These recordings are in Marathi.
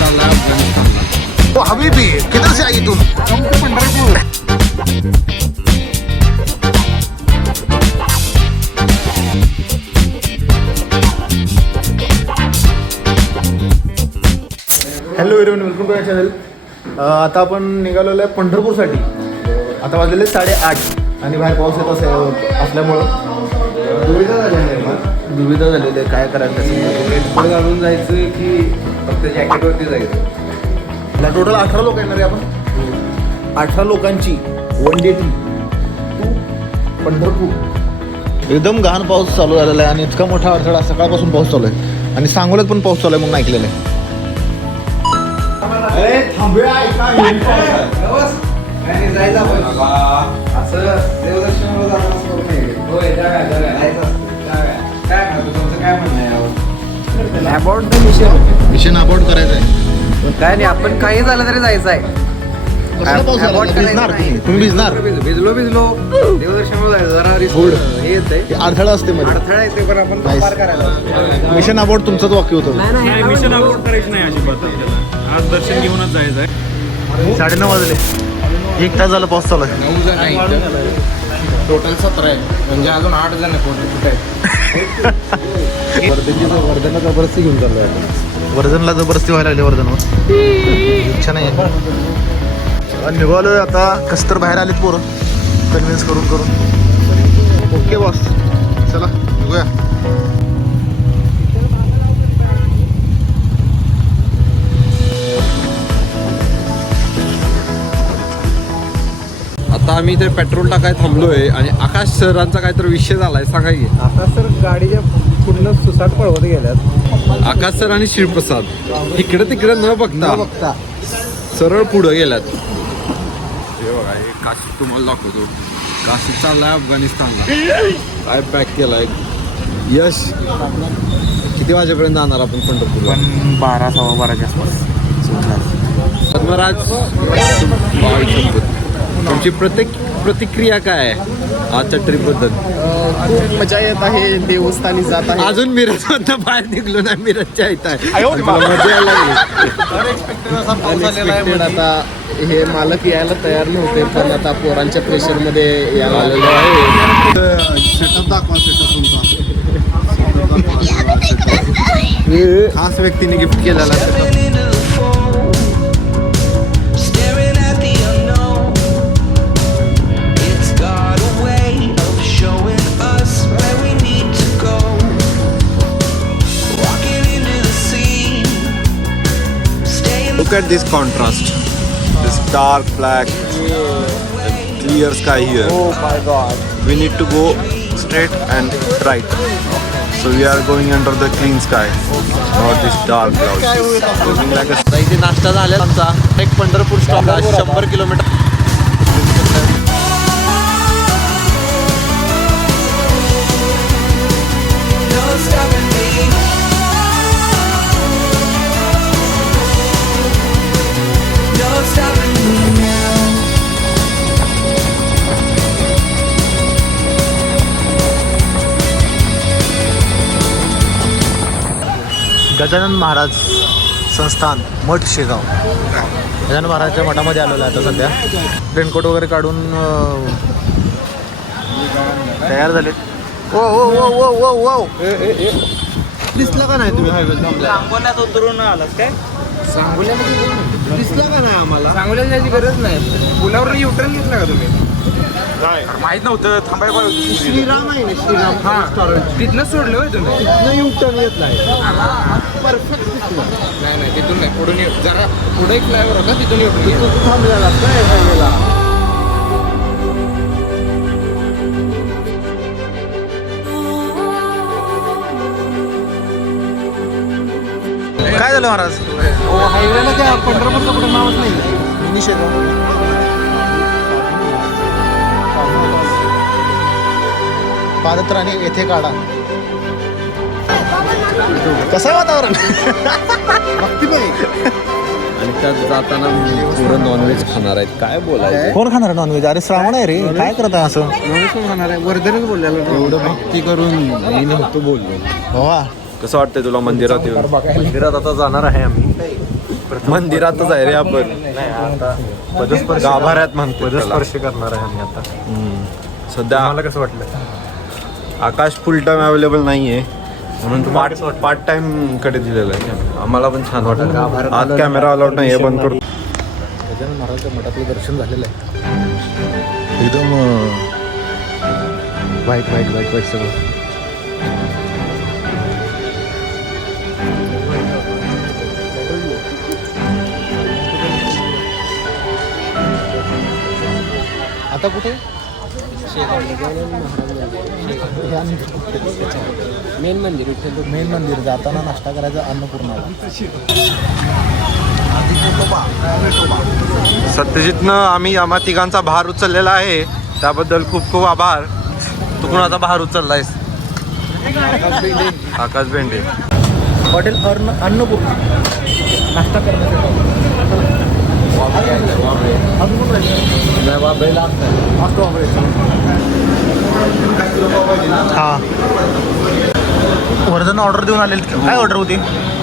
चालला अफगाणिस्तानला. ओ हबीबी किधर से आई तुम? Hello everyone, welcome to my channel. आता आपण निघालेलो आहे पंढरपूरसाठी. आता वाजलेले 8:30 आणि बाहेर पाऊस येत असल्यामुळं दुविधा झालेली आहे काय करायचं त्याचं. घालून जायचं की फक्त जॅकेटवरती जायचं. टोटल 18 लोक येणार आहे आपण. 18 लोकांची one day trip to Pandharpur. एकदम घाण पाऊस चालू झालेला आहे आणि इतका मोठा अडथळा सकाळपासून पाऊस चालू आहे आणि सांगोल्यात पण पाऊस चालू आहे म्हणून ऐकलेलं आहे. जायचं असं देवदर्शनाला काय म्हणणं आहे अबाउट द मिशन अबॉर्ड करायचं आहे. काय नाही, आपण काही झालं तरी जायचं आहे. कसला पाऊस झाला? भिजणार तुम्ही भिजणार. भिजलो देवदर्शनाला जायचं. जरा रिस्क हे येत आहे, अडथळा असते मध्ये. अडथळा येते, पण आपण Nice. पार करायला. मिशन अबॉर्ड तुमचंच वाक्य होतं. नाही, मिशन अवॉर्ड करायची नाही अजिबात आपल्याला. आज दर्शन घेऊनच जायचं आहे. 9:30 वाजले. 1 तास झालं पाऊस चालू आहे. 9 जण आहे, टोटल 17 आहे, म्हणजे अजून 8 जण कुठे आहेत. वर्धनला जबरदस्ती घेऊन चाललोय. वर्धनला जबरदस्ती व्हायला लागली. वर्धनवर इच्छा नाही आहे. निघालोय आता. कसं तर बाहेर आलीत पोरं कन्व्हिन्स करून. ओके बॉस, चला निघूया. आता आम्ही इथे पेट्रोल टाकाय थांबलोय आणि आकाश सरांचा काहीतरी विषय झालाय, सांगा की. आता सर गाडीच्या पूर्ण सुसाट पळवत गेल्यात. आकाश सर आणि शिवप्रसाद इकडे तिकडे न बघता सरळ पुढे गेल्यात. हे बघा, हे काशी तुम्हाला दाखवतो. काशी चाललाय अफगाणिस्तानला. काय पॅक केलाय यश. किती वाजेपर्यंत जाणार आपण पंढरपूरला? 12 12:15 आसपास. पद्मराज, तुमची प्रतिक्रिया काय आहे आजच्या ट्रिप बद्दल? खूप मजा येत आहे. देवस्थानी जात आहे. अजून मिरज मधनं बाहेर निघलो ना, मिरजच्या इथं आहे. मजा यायला लागली. अनएक्सपेक्टेड. आता हे मालक यायला तयार नव्हते, पण आता पोरांच्या प्रेशरमध्ये यायला आलेलो आहे. सेटअप दाखवा. सेटअप तुमचा खास व्यक्तीने गिफ्ट केलेला setup. Staring at the unknown, it's got a way of showing us where we need to go. Walking into the sea, staying. Look at this contrast. This dark black and clear sky here. Oh my God. We need to go straight and right. So we are going under the clean sky, not this dark clouds. Looking like a आता इथे नाश्ता झाला आमचा. एक Pandharpur stop 100 kilometre. No stopping me. No stopping me now. Gajanan Maharaj संस्थान मठ शेगाव. गजानन महाराजच्या मठामध्ये आलेलो आहे आता सध्या. रेनकोट वगैरे काढून तयार झाले. ओ ओ ओ ओ ओ ओ दिसला का नाही तुम्ही हायवे? सांगोल्यात उतरून आलात काय? सांगोल्यामध्ये दिसलं का नाही आम्हाला? सांगोल्यात जायची गरज नाही. पुलावर युटर्न घेतला का तुम्ही? माहित नव्हतं, थांबायला पाहिजे. श्रीराम आहे ना, श्रीराम रेस्टॉरंट. तिथनं सोडलं होय तुम्ही? तिथनं युटर्न घेतला आहे. परफेक्ट दिसला. नाही तिथून नाही, पुढून जरा पुढे एक फ्लायवर होता, तिथून येऊन थांबलेला काय हायवेला. काय झालं महाराज? हायवेला त्या पंढरपूरचं कुठं नावच नाही. निषेध पादत्राणे येथे काढा. कसं आहे वातावरण? आणि त्यात जाताना पुरं नॉनव्हेज खाणार आहेत. काय बोलायचं? कोण खाणार नॉनव्हेज? अरे श्रावण आहे रे, काय करत आहे असं? खाणार आहे. वर्धनच बोललेलं. एवढं भक्ती करून मी नव्हतो बोललो. वा, कसं वाटतंय तुला मंदिरात येऊन? मंदिरात आता जाणार आहे आम्ही. मंदिरातच आहे रे आपण. गाभाऱ्यात म्हणतो त्याला. पदस्पर्श करणार आहे आम्ही आता. सध्या मला कसं वाटलं? आकाश फुल टाइम अवेलेबल नाहीये म्हणून पार्ट टाइम कडे दिलेला आहे. आम्हाला पण छान वाटलं. आज कॅमेरा अलाउड नाही बंद करतो. गजानन महाराजांच्या मठातलं दर्शन झालेलं आहे. एकदम वाईट सगळं. आता कुठे? मेन मंदिर जाताना नाश्ता करायचा अन्नपूर्णाला. सत्यजितनं आम्हा तिघांचा भार उचललेला आहे त्याबद्दल खूप खूप आभार. तू कुणाचा भार उचललायस? आकाश बेंडे. हॉटेल अन्नपूर्णा नाश्ता हां. वर्धन ऑर्डर देऊन आले. काय ऑर्डर होती?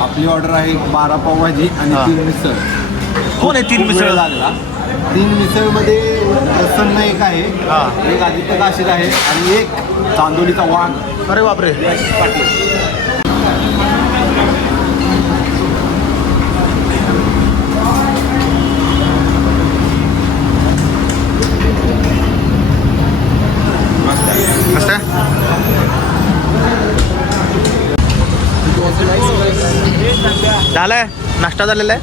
आपली ऑर्डर आहे 12 पावभाजी आणि 3 मिसळ. कोण आहे 3 मिसळ? लागला 3 मिसळमध्ये प्रसन्न एक आहे, एक आदित्य काशीद आहे आणि एक चांदोलीचा वाघ. अरे बापरे. झालाय नाश्ता झालेला आहे.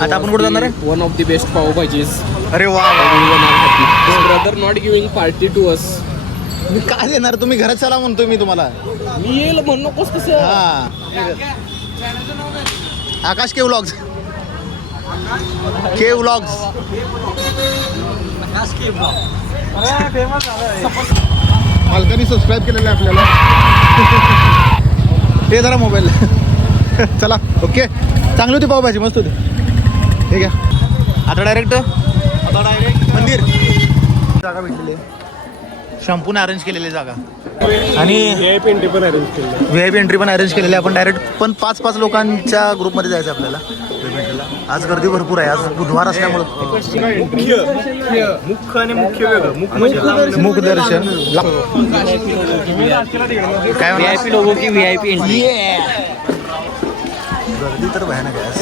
आता आपण कुठे जाणार आहे? One of the best pav bhajis. अरे वा. Brother not giving party to us. मी काय देणार? तुम्ही घरात चला म्हणतोय मी तुम्हाला. मी येईल म्हणू नकोस तसं. हा. आकाश के व्लॉग्स. मालकांनी सबस्क्राईब केलेलं आहे आपल्याला. ते जरा मोबाईल. चला ओके. चांगली होती पावभाजी, मस्त होती. ठीक आहे. आता डायरेक्ट मंदिर. जागा भेटलेली आहे. शॅम्पूने अरेंज केलेली जागा आणि VIP एंट्री पण अरेंज केलेली आहे. आपण डायरेक्ट पण 5-5 लोकांच्या ग्रुपमध्ये जायचं आपल्याला. आज गर्दी भरपूर आहे. आज बुधवार असल्यामुळं मुख दर्शन काय VIP लोगों की VIP एंट्री. गर्दी तर भयानक आहे आज.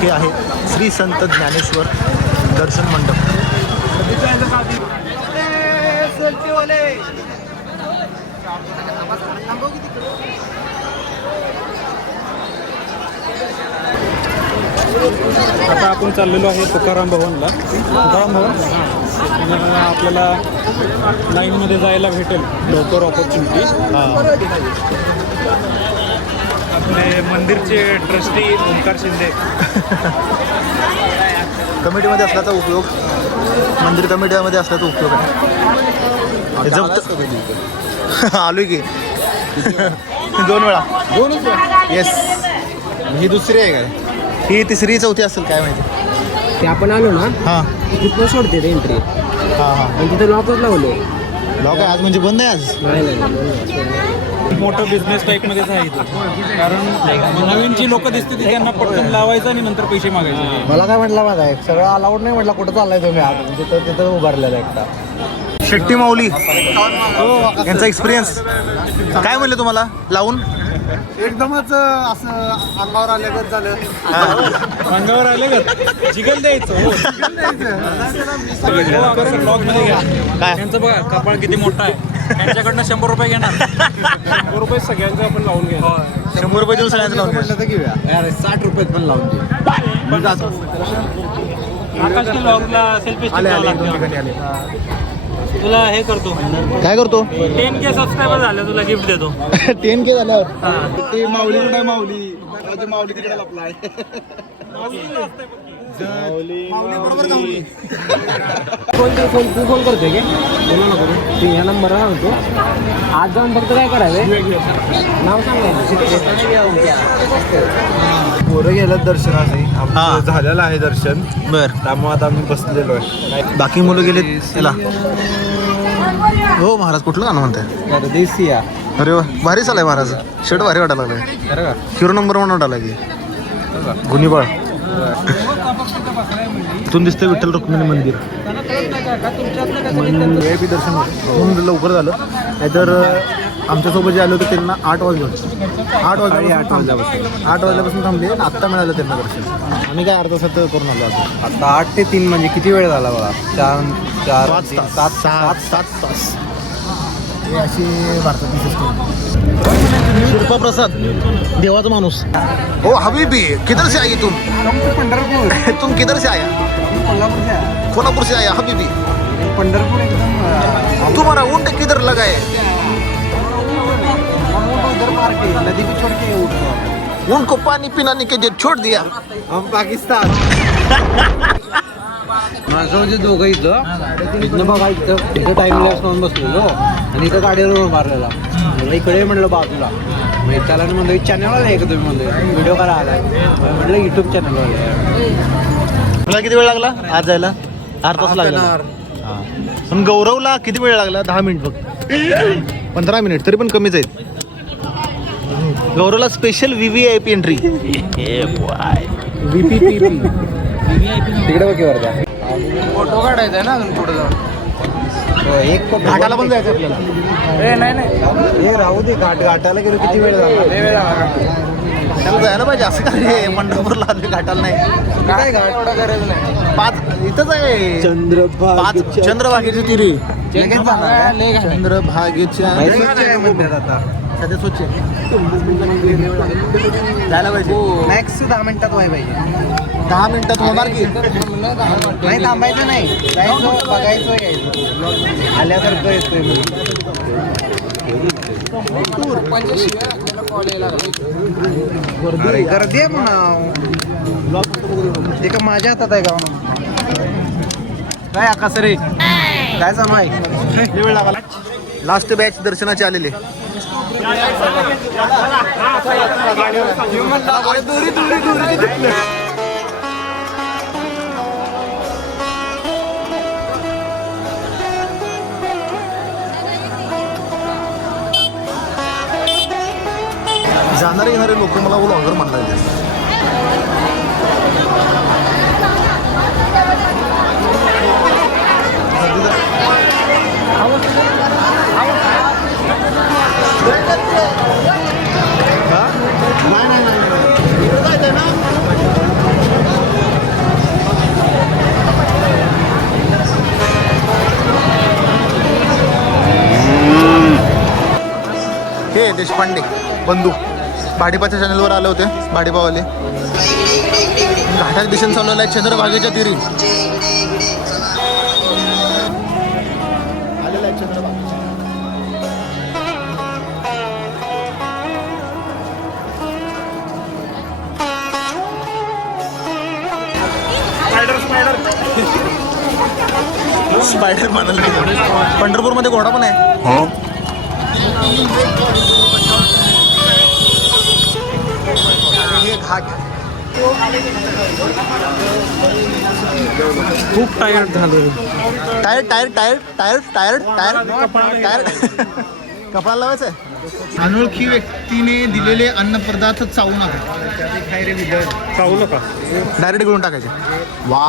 हे आहे श्री संत ज्ञानेश्वर दर्शन मंडप. आता आपण चाललेलो आहे तुकाराम भवनला. आपल्याला लाईनमध्ये जायला भेटेल लवकर ऑपॉर्च्युनिटी. आपले मंदिरचे ट्रस्टी ओंकार शिंदे. कमिटीमध्ये असल्याचा उपयोग, मंदिर कमिटीमध्ये असल्याचा उपयोग आहे. जप्त आलोय की 2 वेळा. 2च वेळा. येस. ही दुसरी आहे काय? ही तिसरी चौथी असेल काय माहिती. ते आपण आलो ना, हां तिथनं सोडते ते एंट्री. हां आणि तिथे लॉकच लावले. लॉक आहे आज म्हणजे बंद आहे आज. नाही. मोठं बिझनेस टाईपमध्येच आहे इथं. कारण नवीन जी लोक दिसते ती त्यांना पटकन लावायचं आणि नंतर पैसे मागायचे. मला काय म्हटलं माझा आहे सगळं अलाउड नाही म्हटलं. कुठं चाललाय तुम्ही आज? तिथं उभारलेला एकटा. शेट्टी माऊली यांचा एक्सपिरियन्स काय म्हणले तुम्हाला लावून? एकदमच असं अंगावर आल्यागत झालं. अंगावर आले का जिगल द्यायचं. ब्लॉगमध्ये घ्या. काय? त्यांचं बघा कपाळ किती मोठा आहे. त्यांच्याकडनं 100 रुपये घेणार. 100 रुपये सगळ्यांचं आपण लावून घ्या. 100 रुपये देऊन सगळ्यांचं लावून म्हटलं तर घेऊया. 60 रुपयात पण लावून दे. आकाश ब्लॉगला सेल्फी तुला हे करतो. काय करतो? 10K सबस्क्रायबर झाले तुला गिफ्ट देतो. 10K झाल्यावर ते माऊली कुठे आहे? माऊली तिकडे लपलाय. फोन करतोय का? बोला नको तू ह्या नंबरला होतो. आज जाऊन फक्त काय करावे नाव सांगायचं. पोरं गेलं दर्शनासाठी. हा. झालेलं आहे दर्शन. बर. त्यामुळे आता आम्ही बसलेलो आहे. बाकी मुलं गेले याला हो महाराज, कुठलं गाणं म्हणताय? परदेसी या अरे वा, भारी चालाय महाराज. शर्ट भारी वाटायला लागलाय. खरं का? हिरो नंबर 1 वाटायला की गुन्हेबाळ. इथून दिसतंय विठ्ठल रुक्मिणी मंदिर. VIP दर्शन म्हणून लवकर झालं, नाहीतर आमच्यासोबत जे आले होते त्यांना 8 वाजले होते. 8 वाजल्यापासून थांबले. आत्ता मिळालं त्यांना दर्शन. आम्ही काय अर्धा तासात करून आलो आता. आता 8 ते 3 म्हणजे किती वेळ झाला बघा? 4 7 तास. हे अशी भारताची सिस्टम. शिरपा प्रसाद, देवाचा माणूस. ओ हबीबी, किधर से आई तुम? पंढरपूर. तुम किधर से आया? कोल्हापुर से आया हबीबी. पंढरपूर एकदम तुम्हारा ऊंट किधर लगा है? उधर मार के नदी पे छोड़ के उठतो. ऊंट को पानी पिलाने के लिए छोड़ दिया. हम पाकिस्तान. माझं म्हणजे दोघं इथं बघा, इथं टाइम लॅप्स लावून बसलेलो आणि इथं गाडीवर मारलेला. म्हणजे इकडे म्हणलं बाजूला, मग त्याला म्हणलं चॅनल आहे का तुम्ही? म्हणलं व्हिडिओ करा आलाय. म्हणलं युट्यूब चॅनल आहे. तुला किती वेळ लागला आज जायला? 8 तास लागला. पण गौरवला किती वेळ लागला? 10 मिनिट फक्त. 15 मिनिट तरी पण कमीच आहेत. गौरवला स्पेशल VVIP एंट्री. तिकडे बघी वरता फोटो काढायचा आहे ना अजून पुढे जाऊन. एक घाटाला पण जायचं आपल्याला. नाही हे राहू दे. घाटाला गेलो किती वेळ झाला? त्याला जायला पाहिजे. असं काय पंढरपूरला आले घाटाला नाही? काय घाट एवढा गरज नाही. 5 इथंच आहे. चंद्रभागेची तिरी. चंद्रभागेच्या म्हणतात आता सध्या स्वच्छ आहे. जायला पाहिजे. मॅक्स 10 मिनिटात व्हाय पाहिजे. 10 मिनिटात होणार की? नाही थांबायचं नाही. जायचं, बघायचं, यायचं. आल्यासारखं येतोय गर्दी आहे म्हणा. ते का माझ्या हातात आहे का? काय आकाश रे, काय चालू आहे? लास्ट बॅच दर्शनाचे आलेले. जाणारे येणारे लोक मला व्लॉगर म्हणतात. हे देशपांडे बंधू भाडीपाच्या चॅनलवर आले होते. भाडीपावाले घाटाच्या दिशेने चालवलं आहे चंद्रभागेच्या तिरी. आलेला आहे चंद्रभाग. स्पायडर म्हणाल. पंढरपूरमध्ये घोडा पण आहे. हे घाट खूप टायर्ड झालो. टायर कपाळाला लावायचं आहे. अनोळखी व्यक्तीने दिलेले अन्नपदार्थ चावू नका. चावू नका. डायरेक्ट घेऊन टाकायचे. वा,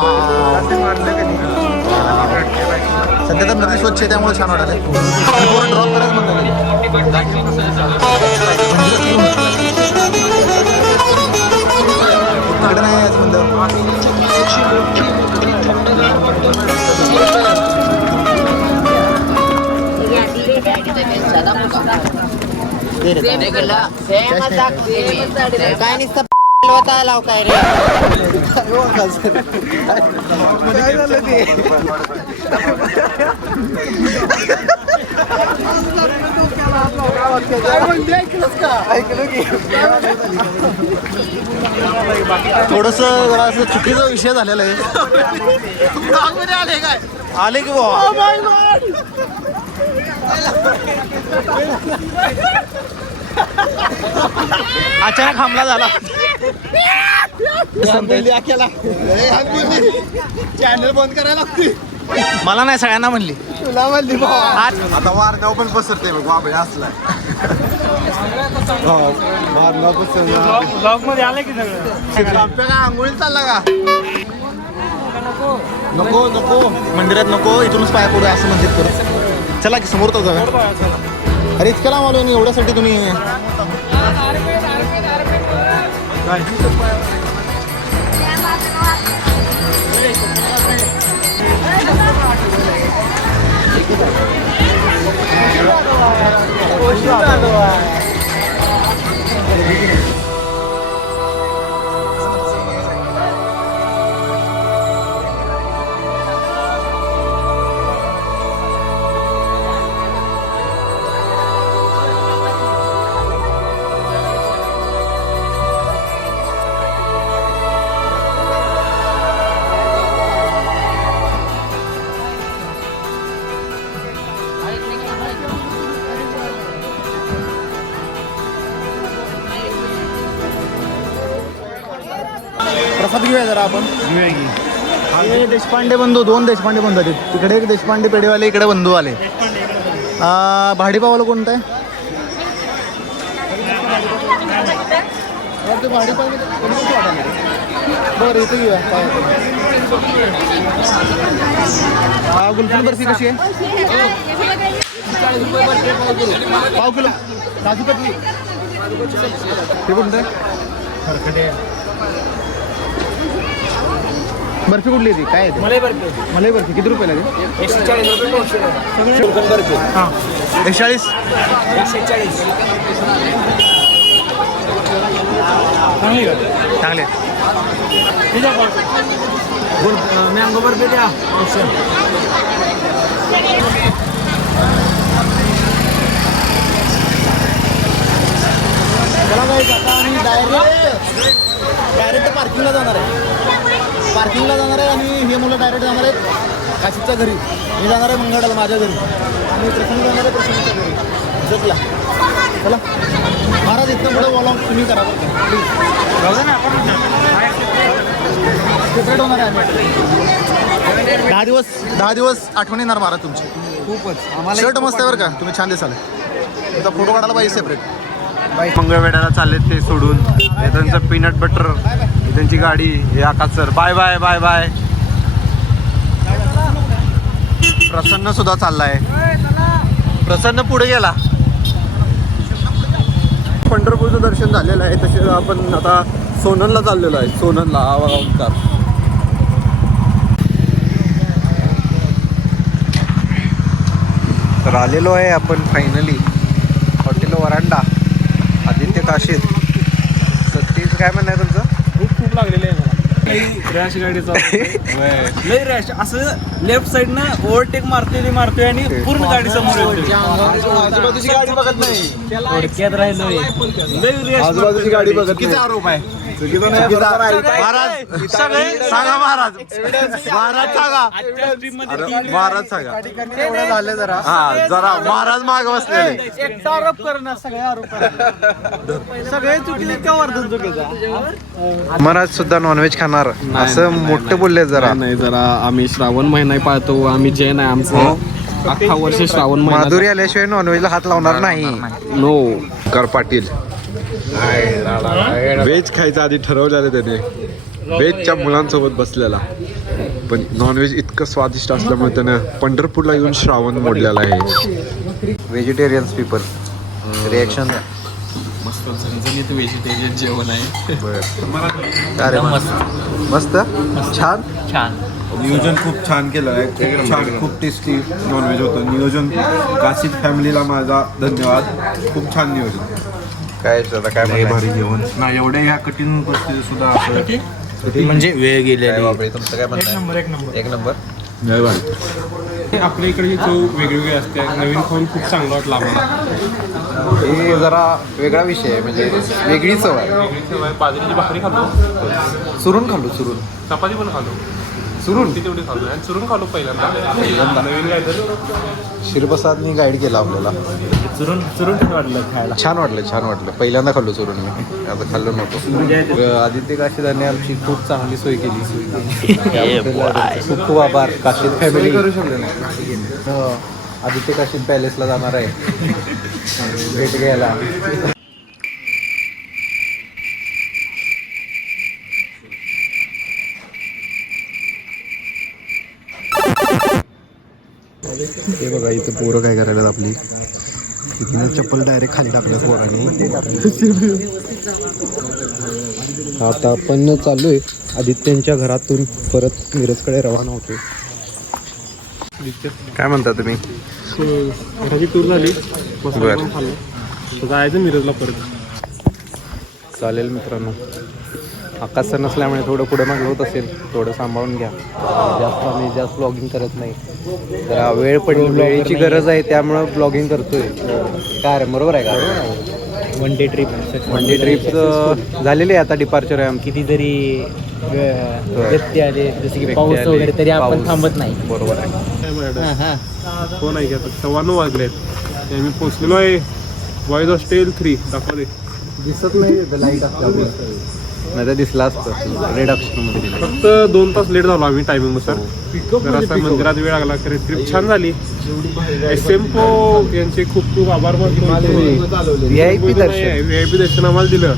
सध्या तर नदी स्वच्छ आहे त्यामुळे छान वाटायला. ड्रॉप करायचं म्हणतात. तिकडे नाही यायचं म्हणलं. काय नुसतं होता लाव काय रे. थोडस जरा असं चुकीचा विषय झालेला आहे. आले काय आले की अचानक हमला झाला. चॅनल बंद करायला लागते. मला नाही सगळ्यांना म्हणली. तुला म्हणली भावा. आता वारगाव पण पसरते बघ वाबळे असलाय. वारगाव पसरला आंघोळीला चालला का? नको नको मंदिरात नको, इथूनच पाया पडू असं म्हणतात करू. चला की समोर तर जाऊया. अरे इतकं लांब आलो एवढ्यासाठी तुम्ही. काय प्रसाद घेऊया जरा आपण. हे देशपांडे बंधू, 2 देशपांडे बंधू आहेत. तिकडे एक देशपांडे पेढेवाले, इकडे बंधू आले. भाडीपावाला कोणतं आहे? बरं इथे घेऊया. गुलफी बर्फी कशी आहे? 40 पाव किलो. काजू कतली हे कोणतं आहे? बर्फी कुठली ती काय आहे? मलाई बर्फी किती रुपयाला आहे? 140 रुपये. हां 140. चांगले मँगो बर्फी द्या. चला गाईज, आता आम्ही डायरेक्ट पार्किंगला जाणार आहे. आणि हे मुलं डायरेक्ट जाणार आहेत काशीच्या घरी. मी जाणार आहे मंगळाला माझ्या घरी. आणि प्रसन्न जाणार आहे प्रसन्नच्या घरी जपला. चला महाराज इतकं पुढं बोला तुम्ही करा बरं का प्लीज. सेपरेट होणार आहे आम्ही. 10 दिवस आठवण येणार महाराज तुमची. खूपच शर्ट मस्त आहे बरं का, तुम्ही छान दिसाल. आता फोटो काढायला पाहिजे सेपरेट. मंगळवेढ्याला चाललेत ते सोडून. हे त्यांचं पीनट बटर, ही त्यांची गाडी, हे Akash sir. Bye bye bye bye. Prasanna सुद्धा चाललाय. प्रसन्न पुढे गेला. पंढरपूरचं दर्शन झालेलं आहे. तसे आपण आता सोननला चाललेलो आहे. सोननला ओंकार. तर आलेलो आहे आपण फायनली हॉटेल वरांडा आदित्य काशीद. सत्तीच काय म्हणणं आहे तुमचं? खूप लागलेले आहे रॅश गाडीचा. लय रॅश असं लेफ्ट साईडनं ओव्हरटेक मारतोय आणि पूर्ण गाडी समोर येते. आजूबाजूची गाडी बघत नाही. थोडक्यात राहिलोय. लय रॅश आजूबाजूची गाडी बघत नाही. किती आरोप आहे? महाराज सांगा. महाराज सांगा. महाराज सांगा. झाले जरा. हा जरा महाराज माग बसलेले. एकटा आरोप करणं सगळे आरोप सगळे चुकीचे का वर्धन चुकीचा. महाराज सुद्धा नॉनव्हेज खाणार असं मोठं बोलले जरा. नाही जरा आम्ही श्रावण महिना पाळतो. आम्ही जैन आहे. आमचं अख्खा वर्ष श्रावण महिना. माधुरी आल्याशिवाय नॉनव्हेजला हात लावणार नाही. नो कर पाटील व्हेज खायचं आधी ठरवलेलं त्याने. व्हेजच्या मुलांसोबत बसलेला, पण नॉनव्हेज इतकं स्वादिष्ट असल्यामुळे त्यानं पंढरपूरला येऊन श्रावण मोडलेला आहे. व्हेजिटेरियन्स पीपल रिॲक्शन मस्त झणझणीत व्हेजिटेरियन जेवण आहे. अरे मस्त छान. नियोजन खूप छान केलं आहे. खूप छान, खूप टेस्टी नॉनव्हेज होतं. नियोजन काशीद फॅमिलीला माझा धन्यवाद. खूप छान नियोजन. काय काय भारी जेवण. नाही एवढ्या ह्या कठीण परिस्थितीत सुद्धा असं म्हणजे वेळ गेलेली. बापरे तुमचं काय म्हणणं? एक नंबर. आपल्या इकडे चव वेगवेगळी असते. नवीन खाऊन खूप चांगलं वाटलं आम्हाला. हे जरा वेगळा विषय आहे, म्हणजे वेगळी चव आहे. बाजरीची भाकरी खाल्लो, सुरून खाल्लो. चपाती पण खाल्लो. चुरून तेवढी खाल्लो आणि चुरून खालो पहिल्यांदा नवीन काय तर शिरप्रसादनी गाईड केला आपल्याला चुरून चुरून वाटलं खायला. छान वाटलं पहिल्यांदा खाल्लो चुरून मी आता खाल्लो नव्हतो. आदित्य काशीदाने आमची खूप चांगली सोय केली त्याबद्दल खूप खूप आभार. काशीद फॅमिली करू शकले नाही. आदित्य काशीद पॅलेसला जाणार आहे भेट घ्यायला. हे बघा इथं पोरं काय करायला आपली तिथून चप्पल डायरेक्ट खाली टाकल्या पोरांनी. आता आपण चाललोय आदित्यच्या घरातून परत मिरजकडे रवाना होतोय. काय म्हणता तुम्ही? घराची टूर झाली मस्त बर. पण खाल्लं जायचं मिरजला परत. चालेल मित्रांनो. आकाश सर नसल्यामुळे थोडं पुढे मागं होत असेल थोडं सांभाळून घ्या. आम्ही जास्त ब्लॉगिंग करत नाही. जरा वेळ पडली वेळेची गरज आहे त्यामुळं ब्लॉगिंग करतोय. काय रे बरोबर आहे का? वन डे ट्रिप झालेली आहे आता डिपार्चर आहे आमची. किती जरी व्यक्ती आले जसे की पाऊस वगैरे तरी आपण पाऊस. थांबत नाही. बरोबर आहे. फोन आहे की आता 9:15 वाजलेत मी पोचलेलो आहे बॉईज हॉस्टेल 3 दाखवते. दिसत नाही लाईट असल्यामुळे नाही तर दिसला असतं रेड अक्षरमध्ये दिलं. फक्त 2 तास लेट झालो आम्ही टायमिंगनुसार. जरासा मंदिरात वेळ लागला खरं ट्रिप छान झाली. एसएम्पो यांचे खूप खूप आभार मानतो. VIP दर्शन VIP दर्शन आम्हाला दिलं.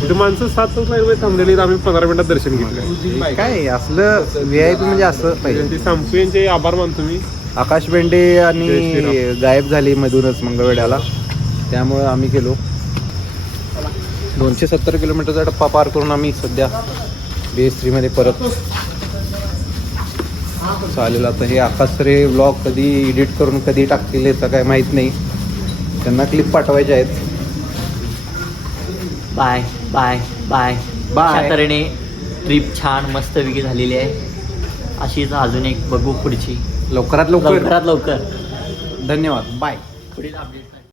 तिथे माणसं 7 तास लाईन थांबलेली आम्ही 15 मिनिटात दर्शन घेतलं. काय असलं VIP म्हणजे असं पाहिजे. संपू यांचे आभार मानतो मी. आकाश बेंडे आणि गायब झाली मधूनच मंगळवेढ्याला त्यामुळं आम्ही गेलो. 270 किलोमीटरचा टप्पा पार करून आम्ही सध्या BS3 मध्ये परत चालेल. आता हे आकाश सरे व्लॉग कधी एडिट करून कधी टाकतील याचं काय माहीत नाही. त्यांना क्लिप पाठवायच्या आहेत. Bye bye bye bye. अशा तऱ्हेने ट्रिप छान मस्तपैकी झालेली आहे. अशीच अजून एक बघू पुढची लवकरात लवकर. लवकरात लवकर. धन्यवाद. बाय. पुढील अपडेट